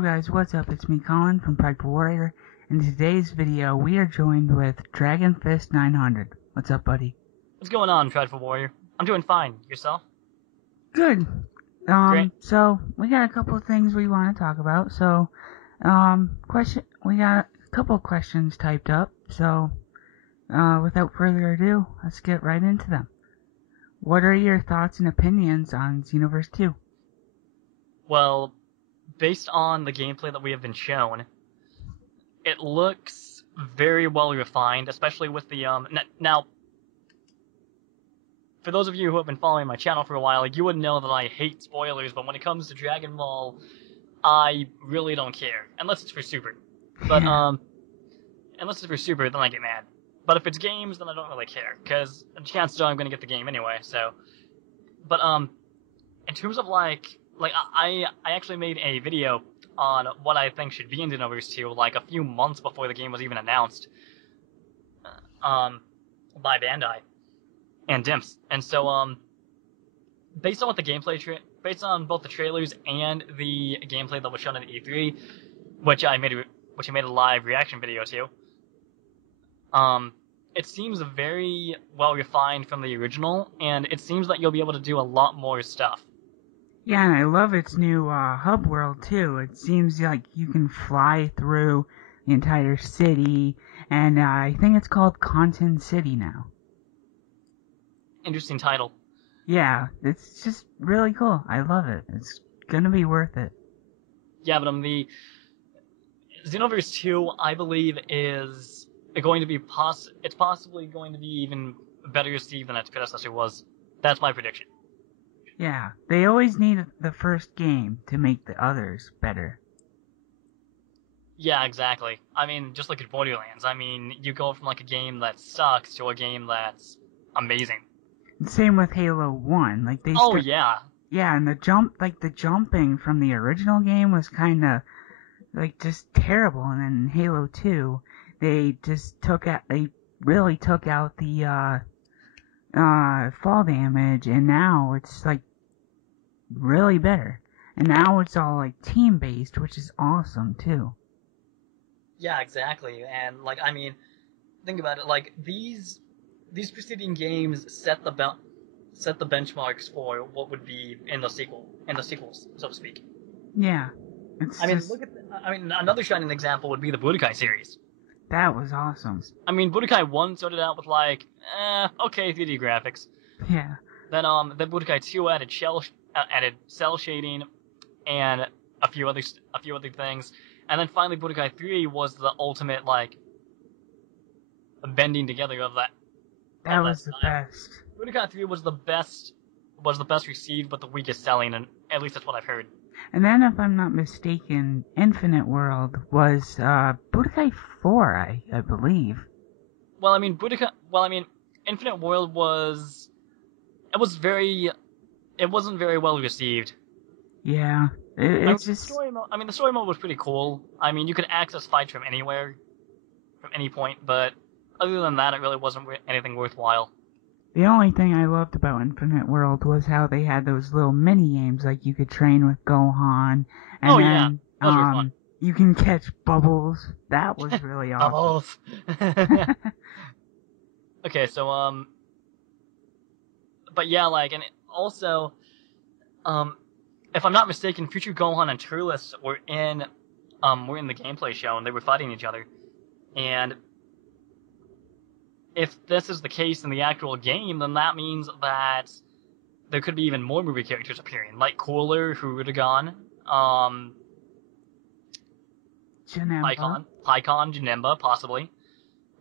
Yo guys, what's up? It's me, Colin from PridefulWarror. In today's video, we are joined with DF900. What's up, buddy? What's going on, PridefulWarror? I'm doing fine. Yourself? Good. Great. So we got a couple of things we want to talk about. So, we got a couple of questions typed up. So, without further ado, let's get right into them. What are your thoughts and opinions on Xenoverse 2? Well, based on the gameplay that we have been shown, it looks very well refined, especially with the, now, for those of you who have been following my channel for a while, you would know that I hate spoilers, but when it comes to Dragon Ball, I really don't care. Unless it's for Super. But, unless it's for Super, then I get mad. But if it's games, then I don't really care, because chances are I'm gonna get the game anyway, so. But, in terms of, I actually made a video on what I think should be in Xenoverse 2, like, a few months before the game was even announced, by Bandai and Dimps. And so, based on what the gameplay, based on both the trailers and the gameplay that was shown at E3, which I made a live reaction video to, it seems very well refined from the original, and it seems that you'll be able to do a lot more stuff. Yeah, and I love its new hub world too. It seems like you can fly through the entire city, and I think it's called Content City now. Interesting title. Yeah, it's just really cool. I love it. It's gonna be worth it. Yeah, but the Xenoverse 2, I believe, is going to be it's possibly going to be even better received than its predecessor was. That's my prediction. Yeah, they always need the first game to make the others better. Yeah, exactly. I mean, just look at Borderlands. I mean, you go from like a game that sucks to a game that's amazing. Same with Halo 1. Like they yeah. Yeah, and the jumping from the original game was kind of like just terrible, and then in Halo 2, they really took out the fall damage, and now it's like really better. And now it's all like team based, which is awesome too. Yeah, exactly. And like, I mean, think about it. Like these preceding games set the benchmarks for what would be in the sequels, so to speak. Yeah. Another shining example would be the Budokai series. That was awesome. I mean, Budokai 1 started out with like, okay 3D graphics. Yeah. Then Budokai 2 added cell shading and a few other things. And then finally Budokai 3 was the ultimate, like, bending together of that. That was the best. Budokai 3 was the best received, but the weakest selling, and at least that's what I've heard. And then, if I'm not mistaken, Infinite World was Budokai 4, I believe. Well, I mean, Infinite World it wasn't very well received. Yeah, The story mode was pretty cool. I mean, you could access fights from anywhere, from any point, but other than that, it really wasn't anything worthwhile. The only thing I loved about Infinite World was how they had those little mini games, like you could train with Gohan, and those were fun. You can catch bubbles. That was really awesome. Bubbles. Okay, so but yeah, like, and also, if I'm not mistaken, Future Gohan and Turles were in the gameplay show, and they were fighting each other. And if this is the case in the actual game, then that means that there could be even more movie characters appearing, like Cooler, Hirudegan, Janemba. Paikon, Janemba, possibly.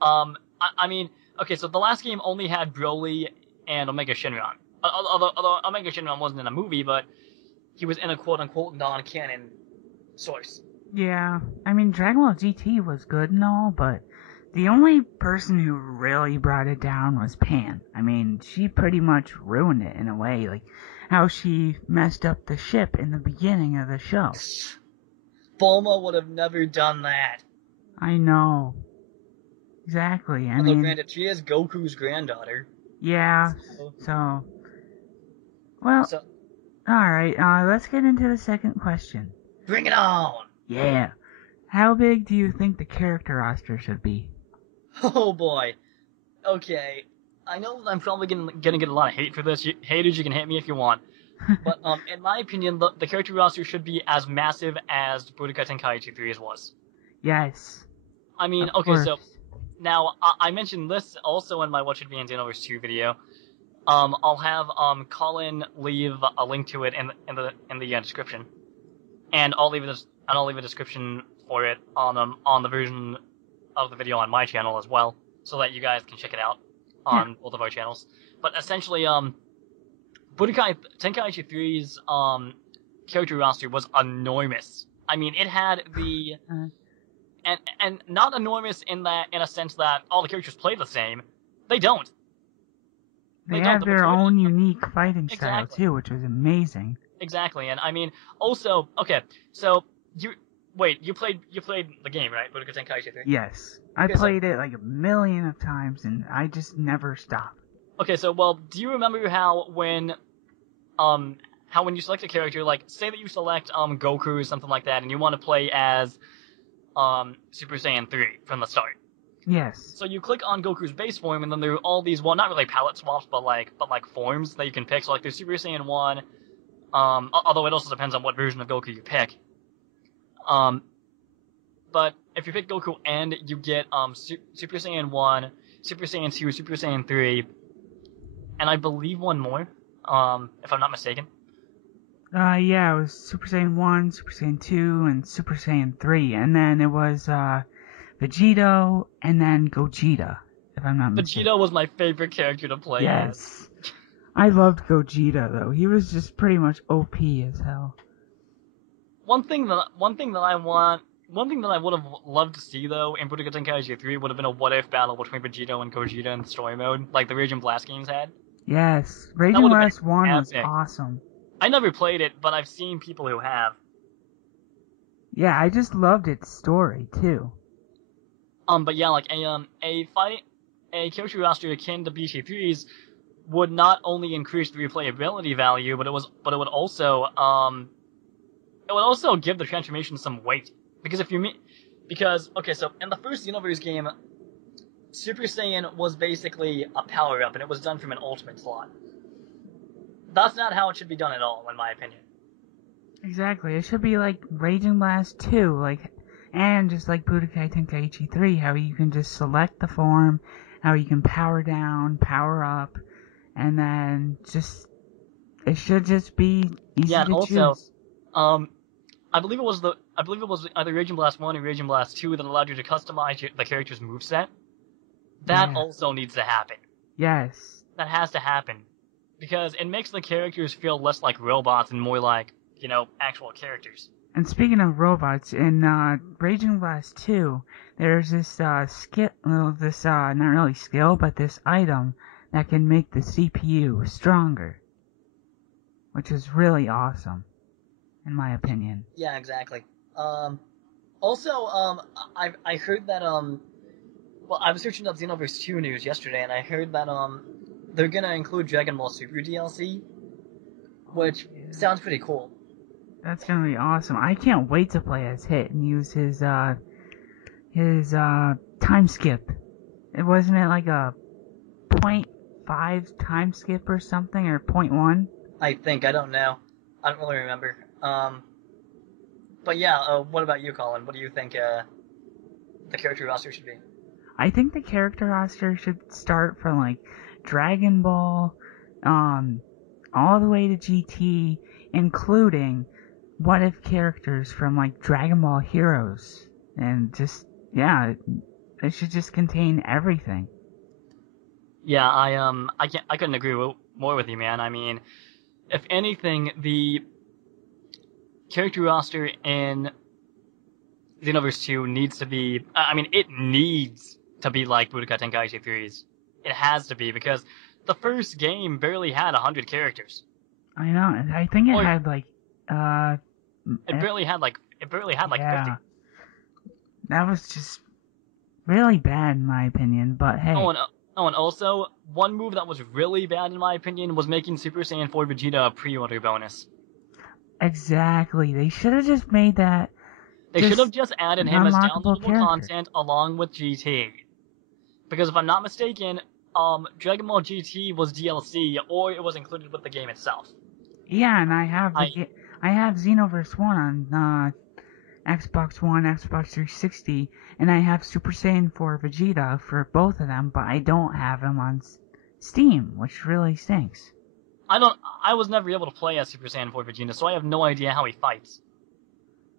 I mean, okay, so the last game only had Broly and Omega Shenron. Although Omega Shenron wasn't in a movie, but he was in a quote-unquote non-canon source. Yeah, I mean, Dragon Ball GT was good and all, but the only person who really brought it down was Pan. I mean, she pretty much ruined it in a way, like how she messed up the ship in the beginning of the show. Bulma would have never done that. I know. Exactly, Although, granted, she is Goku's granddaughter. Yeah, so... Well, alright, let's get into the second question. Bring it on! Yeah. How big do you think the character roster should be? Oh boy. Okay. I know that I'm probably gonna get a lot of hate for this. Haters, you can hate me if you want. But in my opinion, the character roster should be as massive as Budokai Tenkaichi 3's was. Yes. I mean, Of okay, course. so now I mentioned this also in my What Should Be in Xenoverse 2 video. I'll have Colin leave a link to it in the description, and I'll leave a description for it on the version of the video on my channel as well, so that you guys can check it out on both of our channels. But essentially, Budokai Tenkaichi 3's character roster was enormous. I mean, it had the and not enormous in a sense that all the characters play the same. They don't. They have their own unique fighting style Exactly. too, which was amazing. Exactly, and I mean, also, okay, so you played the game, right? Budokai Tenkaichi 3. Yes, I played it like a million of times, and I just never stopped. Okay, so well, do you remember how when you select a character, like say that you select Goku or something like that, and you want to play as Super Saiyan 3 from the start? Yes. So you click on Goku's base form, and then there are all these, well, not really palette swaps, but like forms that you can pick. So like there's Super Saiyan 1, although it also depends on what version of Goku you pick. But if you pick Goku and you get Super Saiyan 1, Super Saiyan 2, Super Saiyan 3, and I believe one more, if I'm not mistaken. Yeah, it was Super Saiyan 1, Super Saiyan 2, and Super Saiyan 3, and then it was Vegito, and then Gogeta, if I'm not mistaken. Vegito was my favorite character to play as. Yes. I loved Gogeta, though. He was just pretty much OP as hell. One thing that I would have loved to see, though, in Budokai Tenkaichi 3 would have been a what-if battle between Vegito and Gogeta in story mode, like the Rage and Blast games had. Yes, Rage and Blast 1 was awesome. I never played it, but I've seen people who have. Yeah, I just loved its story, too. But yeah, like a character roster akin to BT3's would not only increase the replayability value, but it would also give the transformation some weight. Because okay, so in the first Xenoverse game, Super Saiyan was basically a power up, and it was done from an ultimate slot. That's not how it should be done at all, in my opinion. Exactly, it should be like Rage and Blast 2, and just like Budokai Tenkaichi 3, how you can just select the form, how you can power down, power up, and then it should just be easy to choose. Yeah, also, I believe it was either Rage and Blast 1 or Rage and Blast 2 that allowed you to customize the character's moveset. That also needs to happen. Yes. That has to happen. Because it makes the characters feel less like robots and more like, actual characters. And speaking of robots, in Rage and Blast 2, there's this skill, not really skill, but this item that can make the CPU stronger. Which is really awesome, in my opinion. Yeah, exactly. Also, I heard that, well, I was searching up Xenoverse 2 news yesterday, and I heard that, they're gonna include Dragon Ball Super DLC, which sounds pretty cool. That's gonna be awesome. I can't wait to play as Hit and use his time skip. Wasn't it like a 0.5 time skip or something, or 0.1? I think, I don't know. I don't really remember. But yeah, what about you, Colin? What do you think, the character roster should be? I think the character roster should start from, Dragon Ball, all the way to GT, including what-if characters from, Dragon Ball Heroes. And it should just contain everything. Yeah, I couldn't agree more with you, man. I mean, if anything, the character roster in Xenoverse 2 needs to be, it needs to be like Budokai Tenkaichi 3's. It has to be, because the first game barely had 100 characters. I know, I think it had, It barely had 50. That was just really bad in my opinion, but hey. And also, one move that was really bad in my opinion was making Super Saiyan 4 Vegeta a pre-order bonus. Exactly, they should have just made that They should have just added him as unlockable downloadable content along with GT. Because if I'm not mistaken, Dragon Ball GT was DLC, or it was included with the game itself. Yeah, and I have Xenoverse 1 on Xbox One, Xbox 360, and I have Super Saiyan 4 Vegeta for both of them, but I don't have them on Steam, which really stinks. I was never able to play as Super Saiyan 4 Vegeta, so I have no idea how he fights.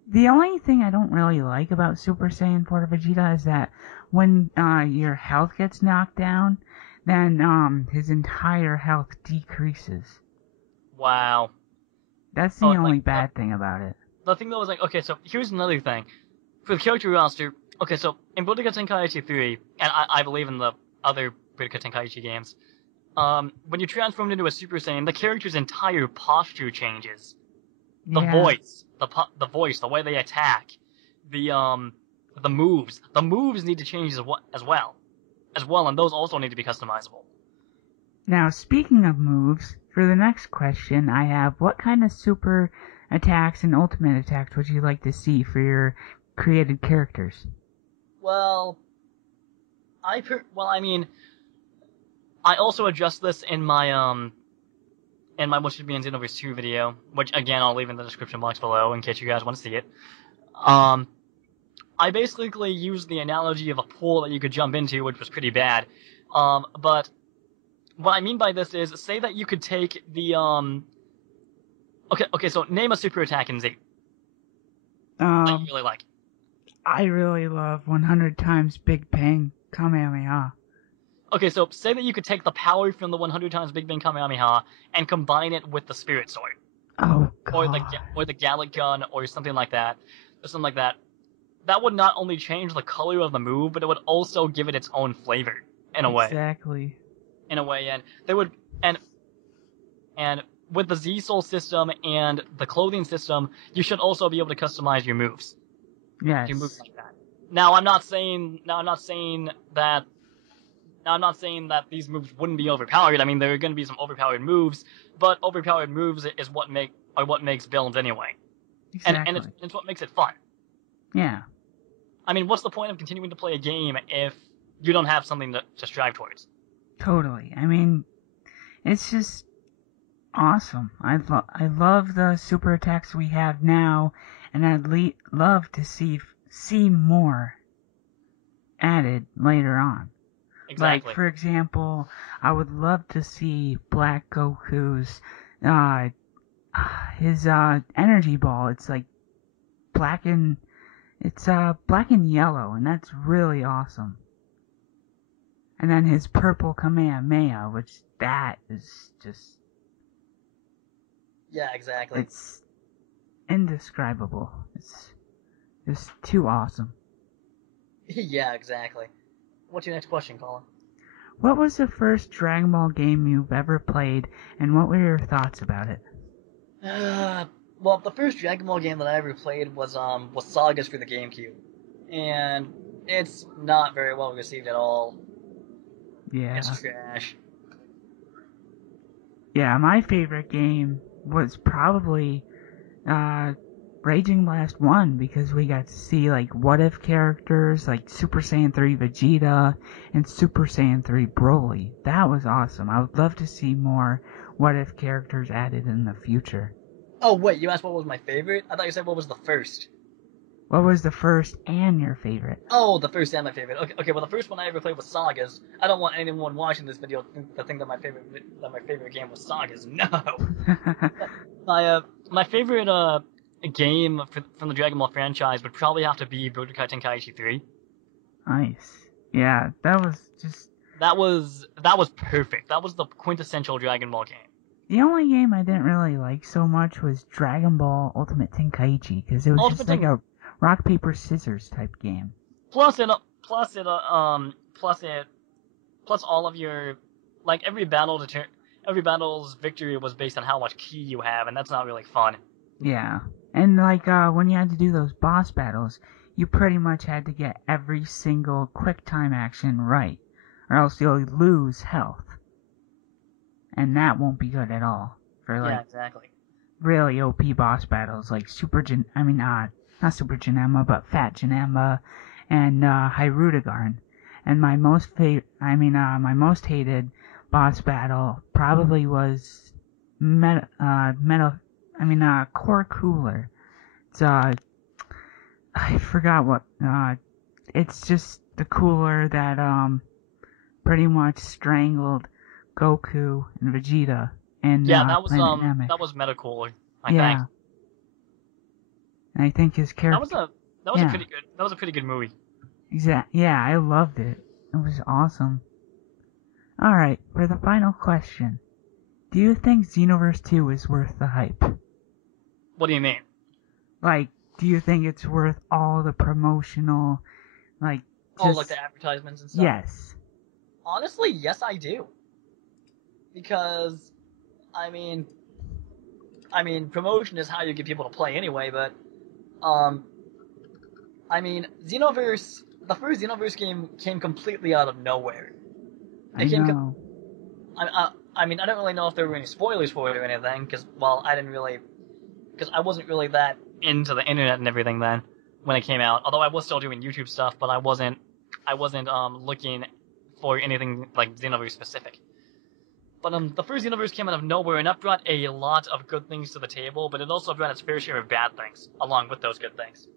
The only thing I don't really like about Super Saiyan 4 Vegeta is that when your health gets knocked down, then his entire health decreases. Wow. That's the only bad thing about it. The thing though is like, okay, so here's another thing. For the character roster, okay, so in Budokai Tenkaichi 3, and I believe in the other Budokai Tenkaichi games, when you transform into a Super Saiyan, the character's entire posture changes. The voice, the voice, the way they attack, the moves. The moves need to change as well, and those also need to be customizable. Now, speaking of moves, for the next question I have, what kind of super attacks and ultimate attacks would you like to see for your created characters? Well, I also addressed this in my What Should Be in Xenoverse 2 video, which again I'll leave in the description box below in case you guys want to see it. I basically used the analogy of a pool that you could jump into, which was pretty bad. But what I mean by this is, say that you could take the Okay, so name a super attack in Z. That you really like. I really love 100 times Big Bang Kamehameha. Okay, so say that you could take the power from the 100 times Big Bang Kamehameha and combine it with the Spirit Sword. Oh, God. Or the Gallic Gun, or something like that. That would not only change the color of the move, but it would also give it its own flavor, in a way. Exactly. In a way, and they would, and with the Z-Soul system and the clothing system, you should also be able to customize your moves. Yes. Your moves like that. Now, I'm not saying that these moves wouldn't be overpowered. I mean, there are going to be some overpowered moves, but overpowered moves is what makes builds anyway. Exactly. And it's what makes it fun. Yeah. I mean, what's the point of continuing to play a game if you don't have something to strive towards? Totally. I mean, it's just awesome. I love the super attacks we have now, and I'd love to see more added later on. Exactly. Like, for example, I would love to see Black Goku's his energy ball. It's like black and yellow, and that's really awesome. And then his purple Kamehameha, which that is just... Yeah, exactly. It's indescribable. It's just too awesome. Yeah, exactly. What's your next question, Colin? What was the first Dragon Ball game you've ever played, and what were your thoughts about it? Well, the first Dragon Ball game that I ever played was Sagas for the GameCube, and it's not very well received at all. Yeah. It's trash. Yeah, my favorite game was probably Raging Blast 1, because we got to see like what if characters like Super Saiyan 3 Vegeta and Super Saiyan 3 Broly. That was awesome. I would love to see more what if characters added in the future. Oh wait, you asked what was my favorite? I thought you said what was the first. What was the first and your favorite? Oh, the first and my favorite. Okay. Well, the first one I ever played was Sagas. I don't want anyone watching this video to think that my favorite game was Sagas. No. My favorite game from the Dragon Ball franchise would probably have to be Budokai Tenkaichi 3. Nice. Yeah, that was perfect. That was the quintessential Dragon Ball game. The only game I didn't really like so much was Dragon Ball Ultimate Tenkaichi, because it was just like a rock paper scissors type game. Plus all of your, like, every battle's victory was based on how much ki you have, and that's not really fun. Yeah, and like when you had to do those boss battles, you pretty much had to get every single quick time action right, or else you'll lose health. And that won't be good at all for like exactly. really OP boss battles like not Super Janemba, but Fat Janemba, and Hyrudegarn. And my most hated boss battle probably was Core Cooler. It's I forgot what it's just the cooler that pretty much strangled Goku and Vegeta in that was Metacooler, I think. And I think his character that was a pretty good movie. Yeah, I loved it. It was awesome. Alright, for the final question. Do you think Xenoverse 2 is worth the hype? What do you mean? Like, do you think it's worth all the promotional, like the advertisements and stuff? Yes. Honestly, yes, I do. Because, I mean, promotion is how you get people to play anyway, but, Xenoverse, the first Xenoverse game came completely out of nowhere. I know. I don't really know if there were any spoilers for it or anything, because I wasn't really that into the internet and everything then, when it came out. Although I was still doing YouTube stuff, but I wasn't looking for anything, like, Xenoverse specific. But, the first Xenoverse came out of nowhere, and that brought a lot of good things to the table, but it also brought its fair share of bad things, along with those good things.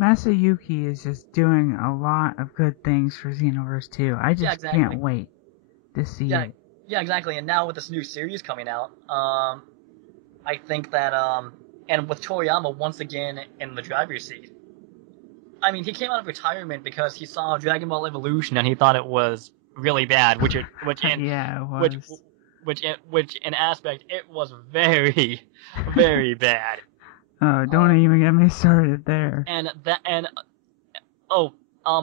Masayuki is just doing a lot of good things for Xenoverse 2. I just can't wait to see it. Yeah, exactly, and now with this new series coming out, I think that, and with Toriyama once again in the driver's seat. I mean, he came out of retirement because he saw Dragon Ball Evolution and he thought it was really bad, which in aspect it was very, very bad. Oh, don't even get me started there.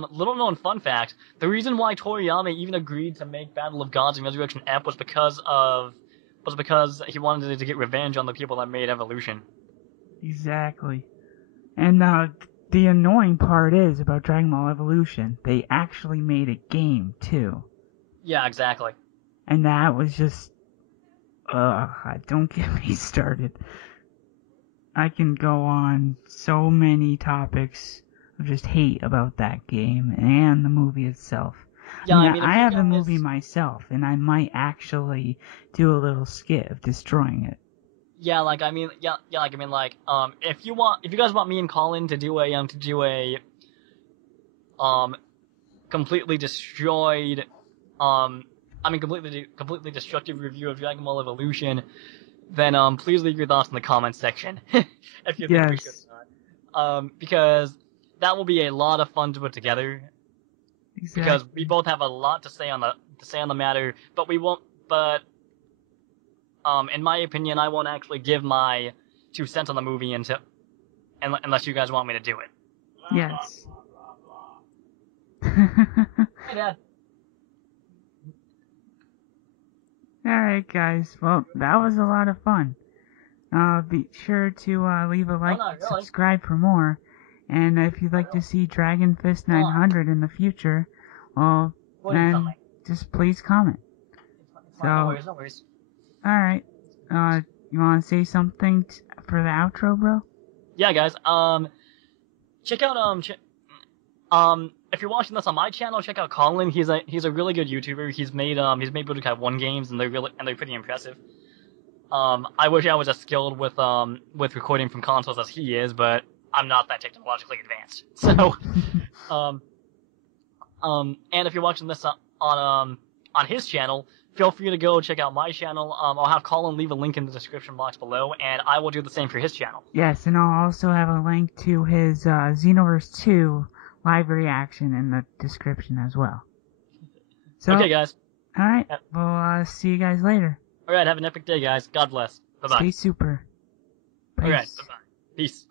Little known fun fact: the reason why Toriyama even agreed to make Battle of Gods and Resurrection F was because he wanted to get revenge on the people that made Evolution. Exactly. And the annoying part is about Dragon Ball Evolution, they actually made a game too. Yeah, exactly. And that was just don't get me started. I can go on so many topics of just hate about that game and the movie itself. Yeah, I have the movie myself, and I might actually do a little skit of destroying it. If you guys want me and Colin to do a completely destroyed, completely destructive review of Dragon Ball Evolution, then please leave your thoughts in the comments section if you think we should or not. Because that will be a lot of fun to put together. Exactly. Because we both have a lot to say on the matter, but we won't. But in my opinion, I won't actually give my 2 cents on the movie unless you guys want me to do it. Yes. Hey, Dad. Alright, guys. Well, that was a lot of fun. Be sure to leave a like and subscribe for more. And if you'd like to see Dragon Fist 900 in the future, well, then just please comment. No worries. Alright. You want to say something for the outro, bro? Yeah, guys. Check out if you're watching this on my channel, check out Colin. He's a really good YouTuber. He's made Budokai 1 games, and they're pretty impressive. I wish I was as skilled with recording from consoles as he is, but I'm not that technologically advanced. So, and if you're watching this on his channel, feel free to go check out my channel. I'll have Colin leave a link in the description box below, and I will do the same for his channel. Yes, and I'll also have a link to his Xenoverse 2 live reaction in the description as well. So, okay, guys. Alright, we'll see you guys later. Alright, have an epic day, guys. God bless. Bye-bye. Stay super. Peace. Alright, bye-bye. Peace.